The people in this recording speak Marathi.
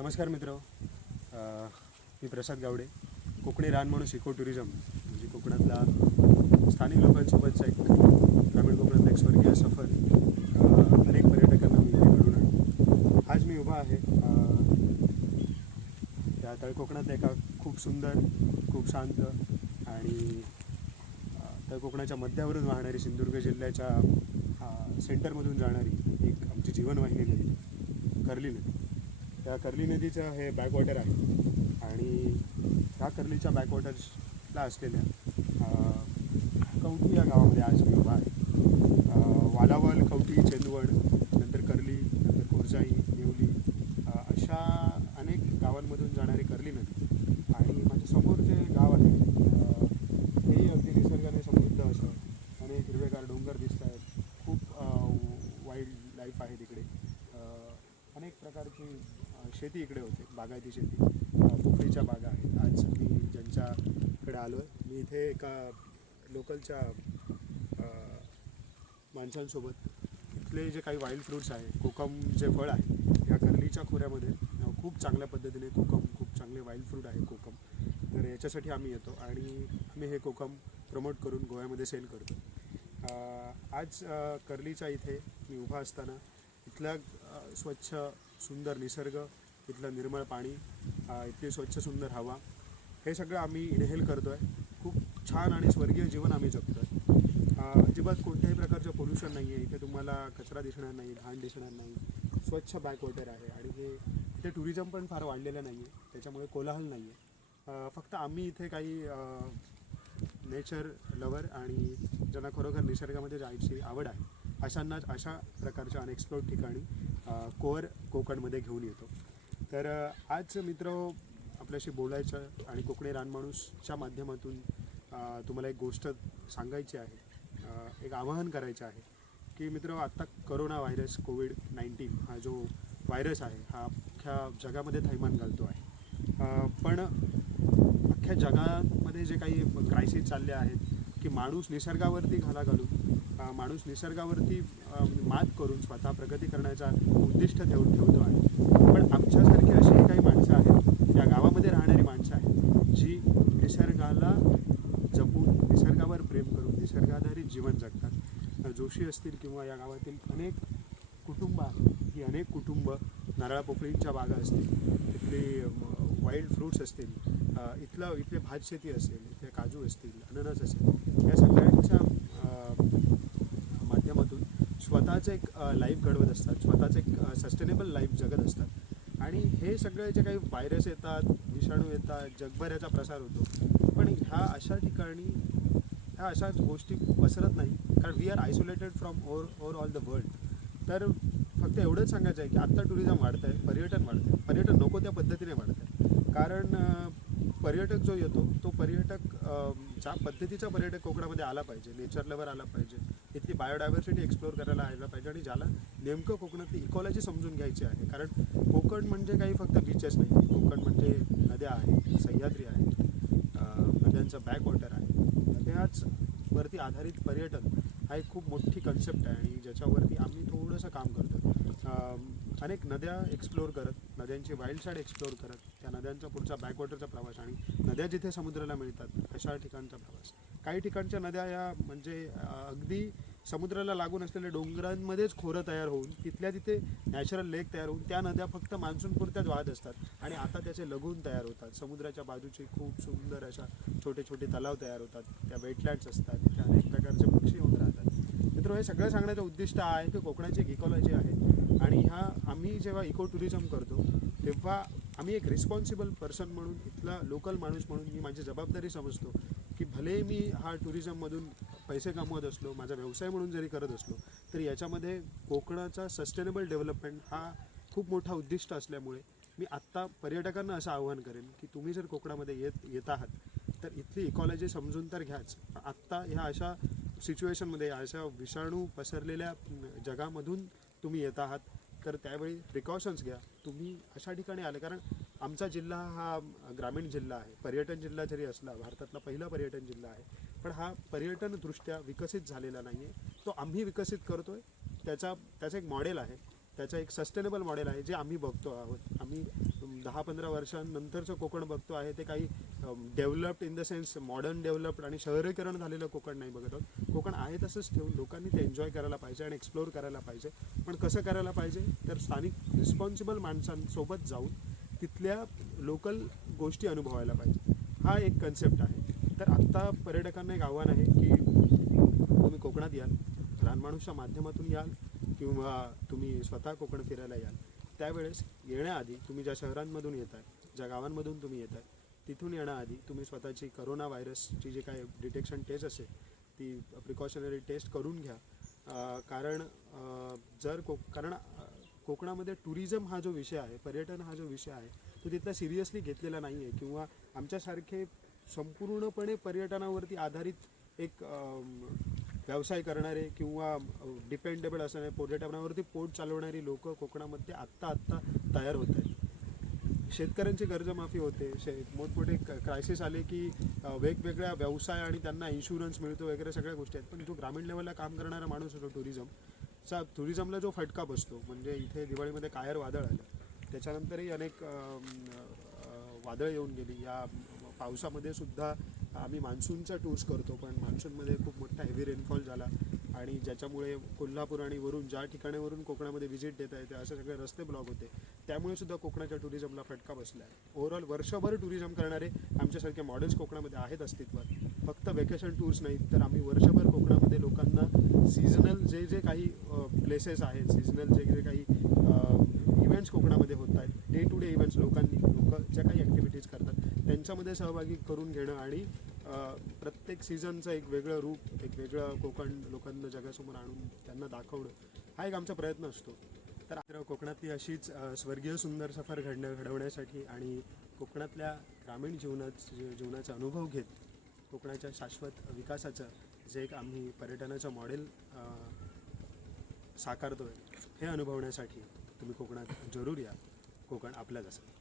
नमस्कार मित्र. मी प्रसाद गावडे कोकणी रान म्हणून इको टुरिझम म्हणजे कोकणातला स्थानिक लोकांसोबतचा एक ग्रामीण कोकणातला एक स्वर्गीय सफर अनेक पर्यटकांना मी घडून आणतो. आज मी उभा आहे त्या या तळ एका खूप सुंदर खूप शांत आणि तळ कोकणाच्या मध्यावरून वाहणारी सिंधुदुर्ग जिल्ह्याच्या सेंटरमधून जाणारी एक आमची जीवनवाहिनी नदी कर्ली नदी. त्या कर्ली नदीचं हे बॅकवॉटर आहे आणि ह्या कर्लीच्या बॅकवॉटर्सला असलेल्या कवटी कवठी या गावामध्ये आज मी उभा आहे. अ, वालावल कवठी चेंदवड नंतर कर्ली नंतर कोरजाई नेवली अ, अशा अनेक गावांमधून जाणारी कर्ली नदी आणि माझ्यासमोर जे गाव आहे अ, हेही अगदी निसर्गाने समृद्ध असं अनेक हिरवेगार डोंगर दिसत आहेत खूप वाईल्ड लाईफ आहे तिकडे अ, अनेक प्रकारची अ, शेती इकडे होते बागायती शेती. पोफळीच्या बागा आहेत. आज मी ज्यांच्याकडे आलो आहे मी इथे एका लोकलच्या माणसांसोबत इथले जे काही वाईल्ड फ्रूट्स आहे कोकम जे फळ आहे या कर्लीच्या खोऱ्यामध्ये खूप चांगल्या पद्धतीने कोकम खूप चांगले वाईल्ड फ्रूट आहे कोकम. तर याच्यासाठी आम्ही येतो आणि आम्ही हे कोकम प्रमोट करून गोव्यामध्ये सेल करतो. आज कर्लीच्या इथे मी उभा असताना इथला स्वच्छ सुंदर निसर्ग इथलं निर्मळ पाणी इथली स्वच्छ सुंदर हवा हे सगळं आम्ही इनहेल करतो आहे खूप छान आणि स्वर्गीय जीवन आम्ही जगतो आहे अजिबात कोणत्याही प्रकारचं पोल्युशन नाही आहे इथे तुम्हाला कचरा दिसणार नाही घाण दिसणार नाही. स्वच्छ बॅकवॉटर आहे आणि हे इथे टुरिझम पण फार वाढलेलं नाही आहे त्याच्यामुळे कोलाहल नाही आहे फक्त आम्ही इथे काही नेचर लवर आणि ज्यांना खरोखर निसर्गामध्ये जायची आवड आहे अशांनाच अशा प्रकारच्या अनएक्सप्लोर्ड ठिकाणी कोअर कोकणमध्ये घेऊन येतो. तर आज मित्र आपल्याशी बोलायचं आणि कोकणी रानमाणूसच्या माध्यमातून तुम्हाला एक गोष्ट सांगायची आहे. एक आवाहन करायचं आहे की मित्र आत्ता करोना व्हायरस कोविड नाईन्टीन हा जो व्हायरस आहे हा अख्ख्या जगामध्ये थैमान घालतो आहे. पण अख्ख्या जगामध्ये जे काही क्रायसिस चालले आहेत की माणूस निसर्गावरती घाला घालून माणूस निसर्गावरती मात करून स्वतः प्रगती करण्याचा उद्दिष्ट ठेवून ठेवतो आहे. पण आमच्यासारखी अशी काही माणसं आहेत या गावामध्ये राहणारी माणसं आहेत जी निसर्गाला जपून निसर्गावर प्रेम करून निसर्गाधारित जीवन जगतात. जोशी असतील किंवा या गावातील अनेक कुटुंब आहेत ही अनेक कुटुंब नारळा पोकळींच्या बागा असतील इथली वाईल्ड फ्रूट्स असतील इथलं इथले भात शेती असेल इथले काजू असतील अननस असेल या सगळ्यांच्या स्वतःचं एक लाईफ घडवत असतात. स्वतःचं एक सस्टेनेबल लाईफ जगत असतात. आणि हे सगळे जे काही व्हायरस येतात विषाणू येतात जगभर याचा प्रसार होतो. पण ह्या अशा ठिकाणी ह्या अशा गोष्टी पसरत नाही कारण we are isolated from or over all the world तर फक्त एवढंच सांगायचं आहे की आत्ता टुरिझम वाढतं आहे पर्यटन वाढतं आहे पर्यटन नको त्या पद्धतीने वाढतं आहे कारण पर्यटक जो येतो तो पर्यटक ज्या पद्धतीचा पर्यटक कोकणामध्ये आला पाहिजे नेचर लवर आला पाहिजे. इथली बायोडायव्हर्सिटी एक्सप्लोर करायला यायला पाहिजे आणि ज्याला नेमकं कोकणातली इकॉलॉजी समजून घ्यायची आहे. कारण कोकण म्हणजे काही फक्त बीचेस नाही. कोकण म्हणजे नद्या आहेत सह्याद्री आहे नद्यांचं बॅकवॉटर आहे. नद्याच वरती आधारित पर्यटन हा एक खूप मोठी कन्सेप्ट आहे आणि ज्याच्यावरती आम्ही थोडंसं काम करतो. अनेक नद्या एक्सप्लोर करत नद्यांची वाईल्ड साईड एक्सप्लोर करत त्या नद्यांचा पुढचा बॅकवॉटरचा प्रवास आणि नद्या जिथे समुद्राला मिळतात अशा ठिकाणचा प्रवास. काही ठिकाणच्या नद्या या म्हणजे अगदी समुद्राला लागून असलेल्या डोंगरांमध्येच खोरं तयार होऊन तिथल्या तिथे नॅचरल लेक तयार होऊन त्या नद्या फक्त मान्सूनपुरत्याच वाहत असतात. आणि आता त्याचे लगून तयार होतात. समुद्राच्या बाजूचे खूप सुंदर अशा छोटे छोटे तलाव तयार होतात. त्या वेटलँड्स असतात. तिथे अनेक प्रकारचे पक्षी होत राहतात. मित्र हे सगळं सांगण्याचं उद्दिष्ट आहे की कोकणाची एक इकॉलॉजी आहे. आणि ह्या आम्ही जेव्हा इको टुरिझम करतो तेव्हा आम्ही एक रिस्पॉन्सिबल पर्सन म्हणून इथला लोकल माणूस म्हणून मी माझी जबाबदारी समजतो. की भले मी हा टुरिझममधून पैसे कमवत असलो माझा व्यवसाय म्हणून जरी करत असलो तरी याच्यामध्ये कोकणाचा सस्टेनेबल डेव्हलपमेंट हा खूप मोठा उद्दिष्ट असल्यामुळे मी आत्ता पर्यटकांना असं आवाहन करेन की तुम्ही जर कोकणामध्ये येत येत आहात तर इथली इकॉलॉजी समजून तर घ्याच. आत्ता ह्या अशा सिच्युएशनमध्ये अशा विषाणू पसरलेल्या जगामधून तुम्ही येत आहात तर त्यावेळी प्रिकॉशन्स घ्या. तुम्ही अशा ठिकाणी आले. कारण आमचा जिल्हा हा ग्रामीण जिल्हा आहे. पर्यटन जिल्हा जरी असला भारतातला पहिला पर्यटन जिल्हा आहे पण हा पर्यटनदृष्ट्या विकसित झालेला नाही आहे तो आम्ही विकसित करतो आहे त्याचा त्याचं एक मॉडेल आहे. त्याचं एक सस्टेनेबल मॉडेल आहे जे आम्ही बघतो आहोत. आम्ही दहा पंधरा वर्षांनंतरचं कोकण बघतो आहे ते काही developed in the sense modern developed आणि शहरीकरण झालेलं कोकण नाही बघत आहोत. कोकण आहे तसंच ठेवून लोकांनी ते एन्जॉय करायला पाहिजे आणि एक्सप्लोअर करायला पाहिजे. पण कसं करायला पाहिजे? तर स्थानिक रिस्पॉन्सिबल माणसांसोबत जाऊन तिथल्या लोकल गोष्टी अनुभवायला पाहिजे. हा एक कन्सेप्ट आहे. तर आत्ता पर्यटकांना एक आव्हान आहे की तुम्ही कोकणात याल रानमाणूसच्या माध्यमातून याल किंवा तुम्ही स्वतः कोकण फिरायला याल त्यावेळेस येण्याआधी तुम्ही ज्या शहरांमधून येत आहे ज्या गावांमधून तुम्ही येत आहे तिथून येण्याआधी तुम्ही स्वतःची करोना व्हायरसची जी काय डिटेक्शन टेस्ट असेल ती प्रिकॉशनरी टेस्ट करून घ्या. कारण जर को कारण कोकणामध्ये टुरिझम हा जो विषय आहे पर्यटन हा जो विषय आहे तो तिथला सिरियसली घेतलेला नाही आहे किंवा आमच्यासारखे संपूर्णपणे पर्यटनावरती आधारित एक व्यवसाय करणारे किंवा डिपेंडेबल असणारे पर्यटनावरती पोट चालवणारी लोक कोकणामध्ये आत्ता आत्ता तयार होत आहेत. शेतकऱ्यांची कर्जमाफी होते. शे मोठमोठे क्रायसिस आले की वेगवेगळ्या व्यवसाय आणि त्यांना इन्शुरन्स मिळतो वगैरे सगळ्या गोष्टी आहेत. पण जो ग्रामीण लेवलला काम करणारा माणूस होतो टुरिझम चा टुरिझमला जो फटका बसतो म्हणजे इथे दिवाळीमध्ये कायर वादळ आलं त्याच्यानंतरही अनेक वादळ येऊन गेली. या पावसामध्ये सुद्धा आम्ही मान्सूनचा टूर्स करतो पण मान्सूनमध्ये खूप मोठा हेवी रेनफॉल झाला. आणि ज्याच्यामुळे कोल्हापूर आणि वरून ज्या ठिकाणावरून कोकणामध्ये व्हिजिट देता येते असे सगळे रस्ते ब्लॉक होते. त्यामुळे सुद्धा कोकणाच्या टुरिझमला फटका बसला आहे. ओव्हरऑल वर्षभर टुरिझम करणारे आमच्यासारखे मॉडेल्स कोकणामध्ये आहेत अस्तित्वात. फक्त वेकेशन टूर्स नाहीत तर आम्ही वर्षभर कोकणामध्ये लोकांना सीझनल जे जे काही प्लेसेस आहेत सीझनल जे जे काही इव्हेंट्स कोकणामध्ये होत आहेत डे टू डे इव्हेंट्स लोकांनी लोक ज्या काही ॲक्टिव्हिटीज करतात त्यांच्यामध्ये सहभागी करून घेणं आणि प्रत्येक सीझनचं एक वेगळं रूप एक वेगळं कोकण लोकांना जगासमोर आणून त्यांना दाखवणं हा एक आमचा प्रयत्न असतो. तर कोकणातली अशीच स्वर्गीय सुंदर सफर घडणं घडवण्यासाठी आणि कोकणातल्या ग्रामीण जीवनात जी- जीवनाचा अनुभव घेत कोकणाच्या शाश्वत विकासाचं जे एक आम्ही पर्यटनाचं मॉडेल साकारतो आहे हे अनुभवण्यासाठी तुम्ही कोकणात जरूर या. कोकण आपल्याच असेल.